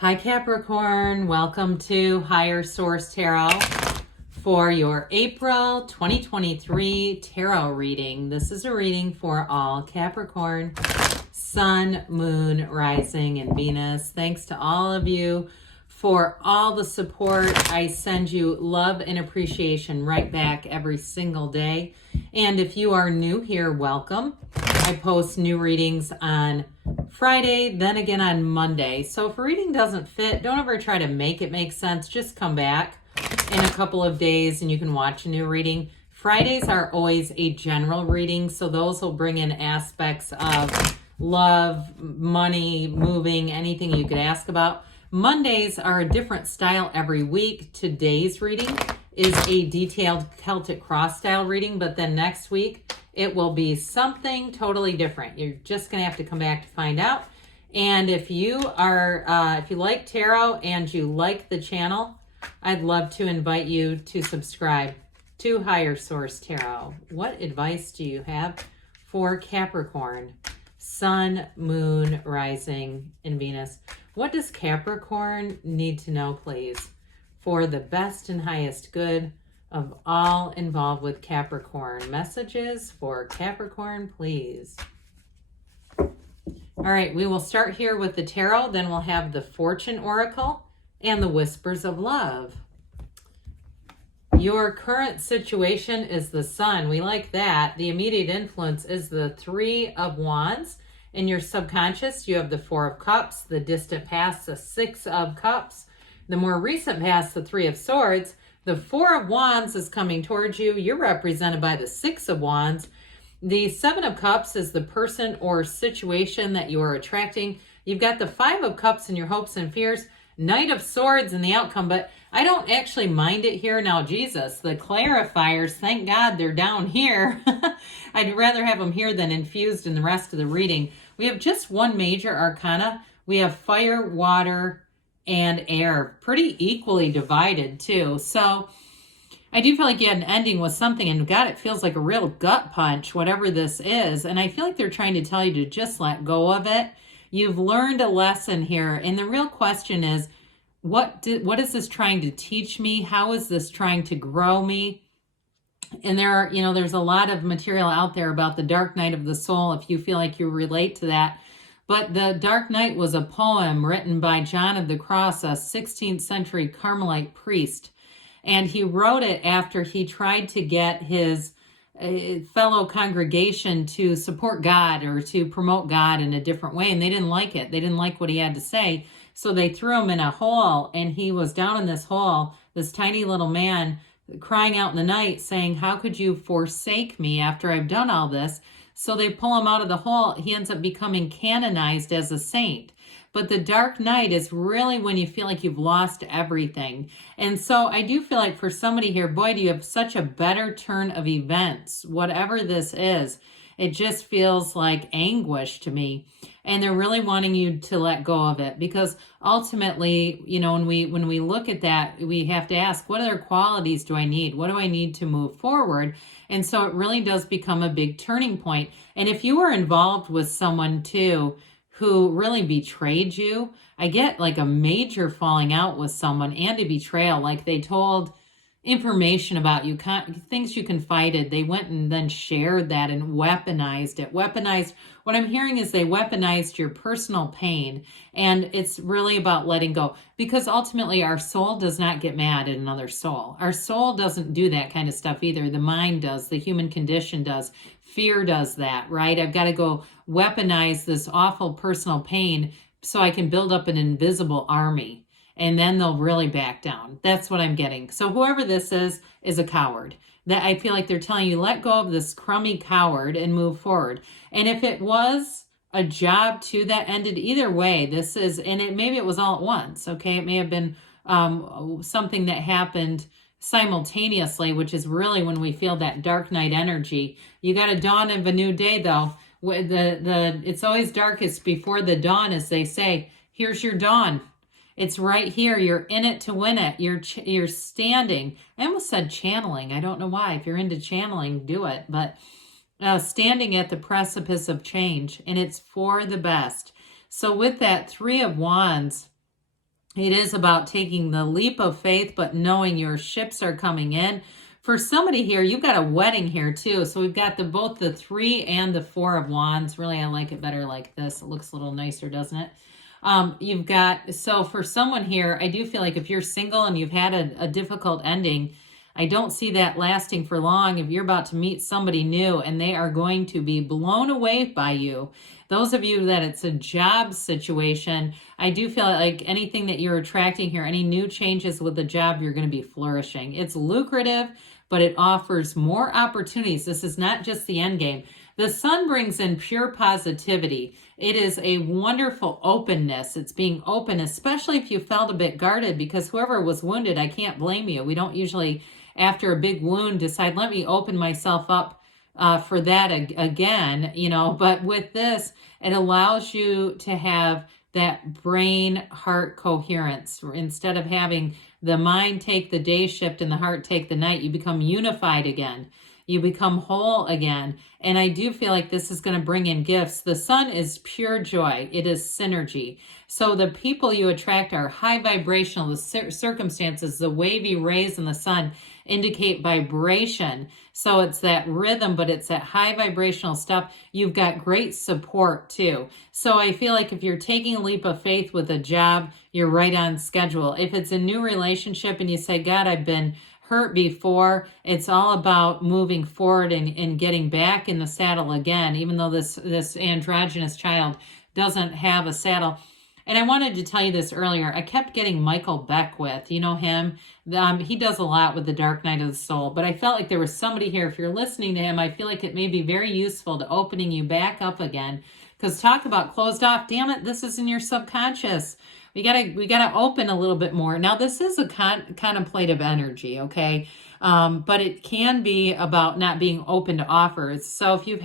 Hi Capricorn, welcome to Higher Source Tarot for your April 2023 tarot reading. This is a reading for all Capricorn, Sun, Moon, Rising, and Venus. Thanks to all of you for all the support. I send you love and appreciation right back every single day. And if you are new here, welcome. I post new readings on Friday, then again on Monday. So if a reading doesn't fit, don't ever try to make it make sense. Just come back in a couple of days and you can watch a new reading. Fridays are always a general reading, so those will bring in aspects of love, money, moving, anything you could ask about. Mondays are a different style every week. Today's reading is a detailed Celtic cross style reading, but then next week it will be something totally different. You're just going to have to come back to find out. And if you are, if you like tarot and you like the channel, I'd love to invite you to subscribe to Higher Source Tarot. What advice do you have for Capricorn, Sun, Moon, Rising, and Venus? What does Capricorn need to know, please, for the best and highest good of all involved with Capricorn? Messages for Capricorn, please. All right, we will start here with the tarot, then we'll have the Fortune Oracle and the Whispers of Love. Your current situation is the Sun. We like that. The immediate influence is the Three of Wands. In your subconscious, you have the Four of Cups, the distant past, the Six of Cups, the more recent past, the Three of Swords. The Four of Wands is coming towards you. You're represented by the Six of Wands. The Seven of Cups is the person or situation that you are attracting. You've got the Five of Cups in your hopes and fears, Knight of Swords in the outcome, but I don't actually mind it here. Now, Jesus, the clarifiers, thank God they're down here. I'd rather have them here than infused in the rest of the reading. We have just one major arcana. We have fire, water, and air, pretty equally divided too. So I do feel like you had an ending with something, and God, it feels like a real gut punch, whatever this is. And I feel like they're trying to tell you to just let go of it. You've learned a lesson here. And the real question is, what is this trying to teach me? How is this trying to grow me? And there's a lot of material out there about the dark night of the soul, if you feel like you relate to that. But the Dark Night was a poem written by John of the Cross, a 16th century Carmelite priest. And he wrote it after he tried to get his fellow congregation to support God or to promote God in a different way. And they didn't like it. They didn't like what he had to say. So they threw him in a hole, and he was down in this hole, this tiny little man crying out in the night saying, how could you forsake me after I've done all this? So they pull him out of the hole. He ends up becoming canonized as a saint. But the dark night is really when you feel like you've lost everything. And so I do feel like for somebody here, boy, do you have such a better turn of events. Whatever this is, it just feels like anguish to me. And they're really wanting you to let go of it, because ultimately, when we look at that, we have to ask, what other qualities do I need? What do I need to move forward? And so it really does become a big turning point. And if you were involved with someone too who really betrayed you, I get like a major falling out with someone and a betrayal. Like they told information about you, things you confided. They went and then shared that and weaponized it. What I'm hearing is they weaponized your personal pain. And it's really about letting go, because ultimately our soul does not get mad at another soul. Our soul doesn't do that kind of stuff either. The mind does, the human condition does, fear does that, right? I've got to go weaponize this awful personal pain so I can build up an invisible army. And then they'll really back down. That's what I'm getting. So whoever this is a coward. That I feel like they're telling you, let go of this crummy coward and move forward. And if it was a job too that ended, either way, this is, and maybe it was all at once, okay? It may have been something that happened simultaneously, which is really when we feel that dark night energy. You got a dawn of a new day though. It's always darkest before the dawn, as they say. Here's your dawn. It's right here. You're in it to win it. You're standing. I almost said channeling. I don't know why. If you're into channeling, do it. But standing at the precipice of change, and it's for the best. So with that Three of Wands, It is about taking the leap of faith, but knowing your ships are coming in. For somebody here, you've got a wedding here too. So we've got both the 3 and the 4 of Wands. Really, I like it better like this. It looks a little nicer, doesn't it? So for someone here, I do feel like if you're single and you've had a difficult ending, I don't see that lasting for long. If you're about to meet somebody new and they are going to be blown away by you, those of you that it's a job situation, I do feel like anything that you're attracting here, any new changes with the job, you're going to be flourishing. It's lucrative, but it offers more opportunities. This is not just the end game. The sun brings in pure positivity. It is a wonderful openness. It's being open, especially if you felt a bit guarded, because whoever was wounded, I can't blame you. We don't usually, after a big wound, decide, let me open myself up for that again, but with this, it allows you to have that brain-heart coherence. Instead of having the mind take the day shift and the heart take the night, you become unified again. You become whole again. And I do feel like this is going to bring in gifts. The sun is pure joy. It is synergy. So the people you attract are high vibrational. The circumstances, the wavy rays in the sun indicate vibration. So it's that rhythm, but it's that high vibrational stuff. You've got great support too. So I feel like if you're taking a leap of faith with a job, you're right on schedule. If it's a new relationship and you say, God, I've been hurt before, it's all about moving forward and getting back in the saddle again, even though this androgynous child doesn't have a saddle. And I wanted to tell you this earlier. I kept getting Michael Beckwith. You know him? He does a lot with the Dark Night of the Soul. But I felt like there was somebody here. If you're listening to him, I feel like it may be very useful to opening you back up again. Because talk about closed off. Damn it, this is in your subconscious. We gotta open a little bit more. Now, this is a contemplative energy, okay? But it can be about not being open to offers. So if you've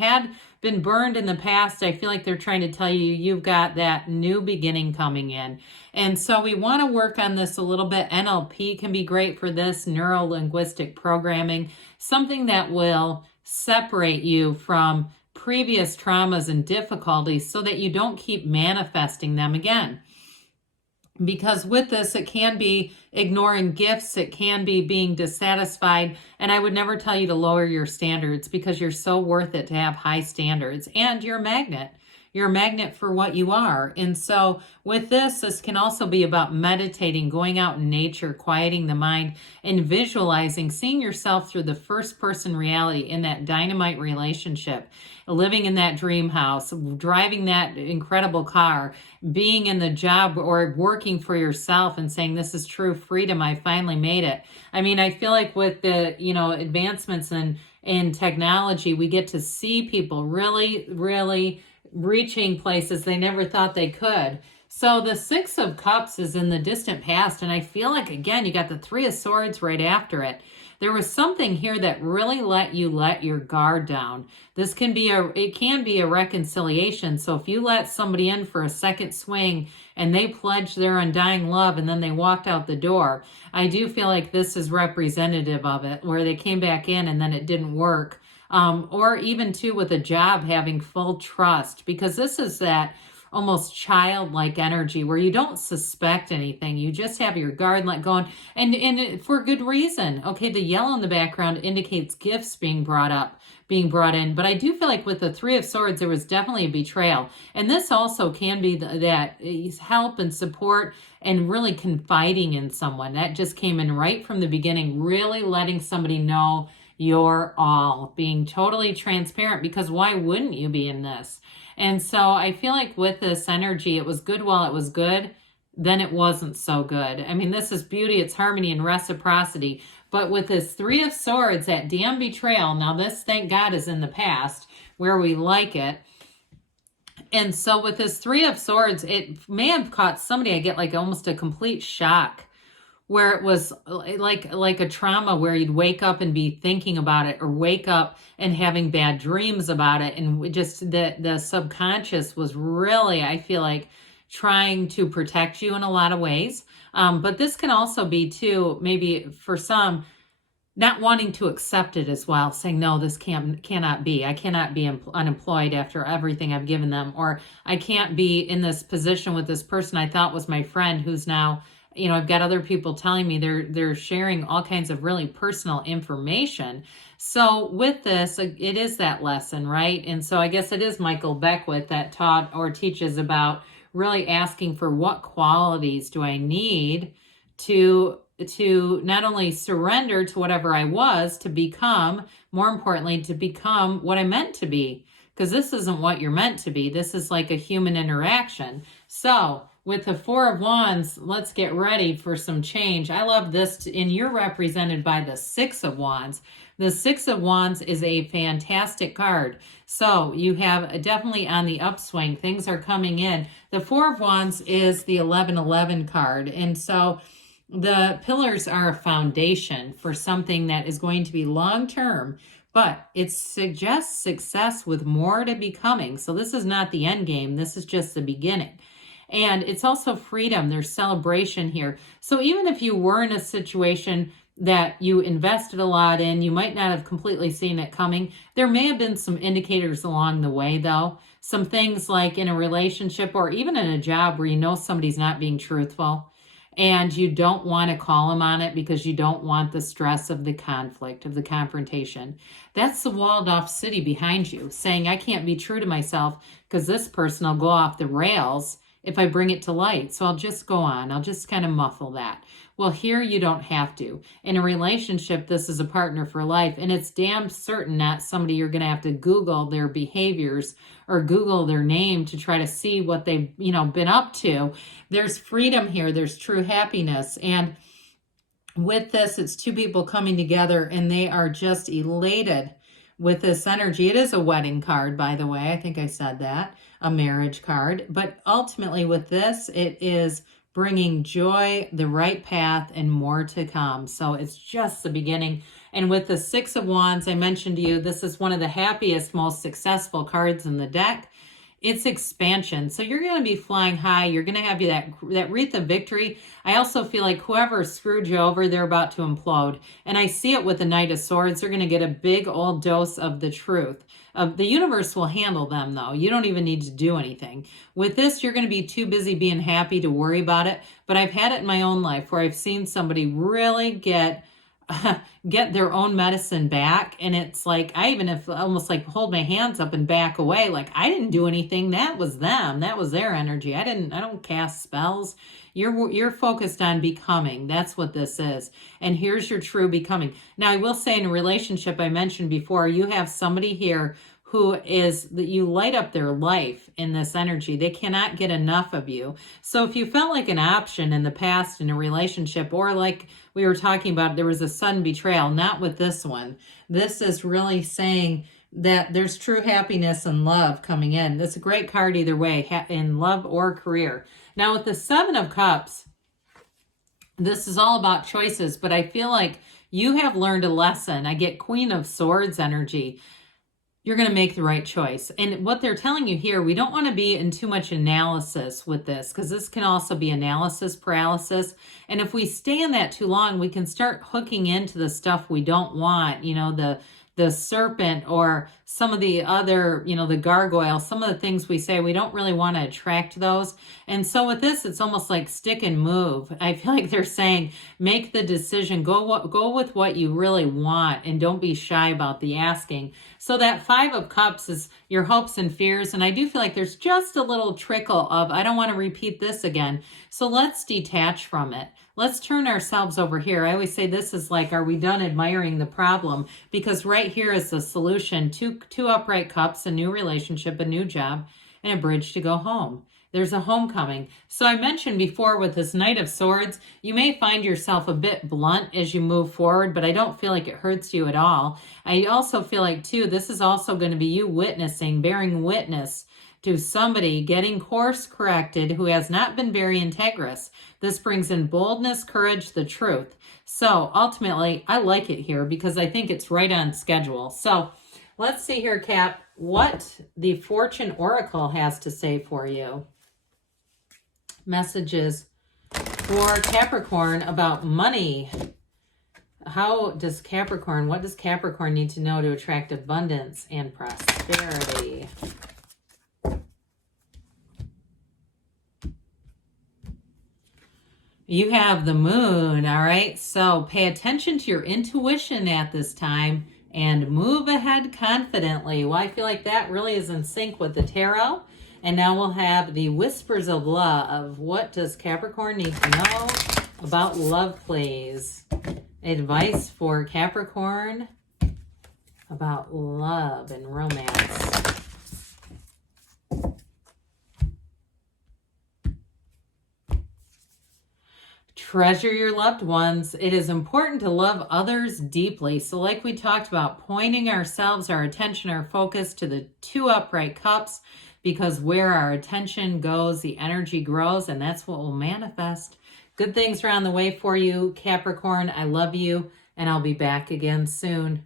been burned in the past, I feel like they're trying to tell you you've got that new beginning coming in. And so we want to work on this a little bit. NLP can be great for this, neuro-linguistic programming, something that will separate you from previous traumas and difficulties so that you don't keep manifesting them again. Because with this, it can be ignoring gifts, it can be being dissatisfied, and I would never tell you to lower your standards because you're so worth it to have high standards, and you're a magnet. You're a magnet for what you are. And so with this can also be about meditating, going out in nature, quieting the mind, and visualizing, seeing yourself through the first person reality in that dynamite relationship, living in that dream house, driving that incredible car, being in the job or working for yourself and saying, this is true freedom. I finally made it. I mean, I feel like with the, advancements in technology, we get to see people really, really reaching places they never thought they could. So the 6 of Cups is in the distant past, and I feel like, again, you got the 3 of Swords right after it. There was something here that really let your guard down. This can be a reconciliation. So if you let somebody in for a second swing and they pledged their undying love and then they walked out the door, I do feel like this is representative of it, where they came back in and then it didn't work. Or even too with a job, having full trust, because this is that almost childlike energy where you don't suspect anything. You just have your guard let go, and for good reason. Okay, the yellow in the background indicates gifts being brought in. But I do feel like with the 3 of Swords, there was definitely a betrayal. And this also can be that help and support and really confiding in someone. That just came in right from the beginning, really letting somebody know your all, being totally transparent, because why wouldn't you be in this? And so I feel like with this energy, it was good while it was good, then it wasn't so good. I mean, this is beauty, it's harmony and reciprocity. But with this 3 of Swords, that damn betrayal, now this, thank God, is in the past where we like it. And so with this 3 of Swords, it may have caught somebody, I get like almost a complete shock, where it was like a trauma where you'd wake up and be thinking about it, or wake up and having bad dreams about it. And just the subconscious was really, I feel like, trying to protect you in a lot of ways. But this can also be too, maybe for some, not wanting to accept it as well, saying, no, this cannot be. I cannot be unemployed after everything I've given them, or I can't be in this position with this person I thought was my friend who's now You know, I've got other people telling me they're sharing all kinds of really personal information. So with this, it is that lesson, right? And so I guess it is Michael Beckwith that taught or teaches about really asking for what qualities do I need to not only surrender to whatever I was, to become, more importantly, to become what I meant to be. Because this isn't what you're meant to be. This is like a human interaction. So with the Four of Wands, let's get ready for some change. I love this, and you're represented by the Six of Wands. The Six of Wands is a fantastic card. So you have definitely on the upswing. Things are coming in. The Four of Wands is the 1111 card. And so the pillars are a foundation for something that is going to be long-term, but it suggests success with more to be coming. So this is not the end game. This is just the beginning. And it's also freedom. There's celebration here. So even if you were in a situation that you invested a lot in, you might not have completely seen it coming. There may have been some indicators along the way, though. Some things like in a relationship or even in a job where you know somebody's not being truthful, and you don't want to call them on it because you don't want the stress of the conflict, of the confrontation. That's the walled off city behind you saying, I can't be true to myself because this person will go off the rails if I bring it to light. So I'll just go on. I'll just kind of muffle that. Well, here you don't have to. In a relationship, this is a partner for life, and it's damn certain not somebody you're going to have to Google their behaviors or Google their name to try to see what they've, been up to. There's freedom here. There's true happiness. And with this, it's two people coming together, and they are just elated with this energy. It is a wedding card, by the way. I think I said that. A marriage card. But ultimately with this, it is bringing joy, the right path, and more to come. So it's just the beginning. And with the Six of Wands, I mentioned to you, this is one of the happiest, most successful cards in the deck. It's expansion. So you're going to be flying high. You're going to have that wreath of victory. I also feel like whoever screwed you over, they're about to implode. And I see it with the Knight of Swords. They're going to get a big old dose of the truth. The universe will handle them, though. You don't even need to do anything. With this, you're going to be too busy being happy to worry about it. But I've had it in my own life where I've seen somebody really get their own medicine back, and it's like I even have almost like hold my hands up and back away, like I didn't do anything. That was them. That was their energy. I don't cast spells. You're focused on becoming. That's what this is. And here's your true becoming. Now, I will say in a relationship, I mentioned before, you have somebody here who is that you light up their life in this energy. They cannot get enough of you. So if you felt like an option in the past in a relationship, or like we were talking about, there was a sudden betrayal, not with this one. This is really saying that there's true happiness and love coming in. That's a great card either way, in love or career. Now with the Seven of Cups, this is all about choices, but I feel like you have learned a lesson. I get Queen of Swords energy. You're going to make the right choice. And what they're telling you here, we don't want to be in too much analysis with this, because this can also be analysis paralysis. And if we stay in that too long, we can start hooking into the stuff we don't want, the serpent or some of the other, the gargoyle, some of the things we say, we don't really want to attract those. And so with this, it's almost like stick and move. I feel like they're saying, make the decision, go with what you really want, and don't be shy about the asking. So that Five of Cups is your hopes and fears. And I do feel like there's just a little trickle of, I don't want to repeat this again. So let's detach from it. Let's turn ourselves over here. I always say this is like, are we done admiring the problem? Because right here is the solution. Two upright cups, a new relationship, a new job, and a bridge to go home. There's a homecoming. So I mentioned before with this Knight of Swords, you may find yourself a bit blunt as you move forward, but I don't feel like it hurts you at all. I also feel like, too, this is also going to be you witnessing, bearing witness to somebody getting course corrected who has not been very integrous. This brings in boldness, courage, the truth. So ultimately, I like it here because I think it's right on schedule. So let's see here, Cap, what the Fortune Oracle has to say for you. Messages for Capricorn about money. What does Capricorn need to know to attract abundance and prosperity? You have the moon, all right? So pay attention to your intuition at this time and move ahead confidently. Well, I feel like that really is in sync with the tarot. And now we'll have the whispers of love. What does Capricorn need to know about love, please? Advice for Capricorn about love and romance. Treasure your loved ones. It is important to love others deeply. So like we talked about, pointing ourselves, our attention, our focus to the 2 upright cups, because where our attention goes, the energy grows, and that's what will manifest. Good things are on the way for you, Capricorn. I love you, and I'll be back again soon.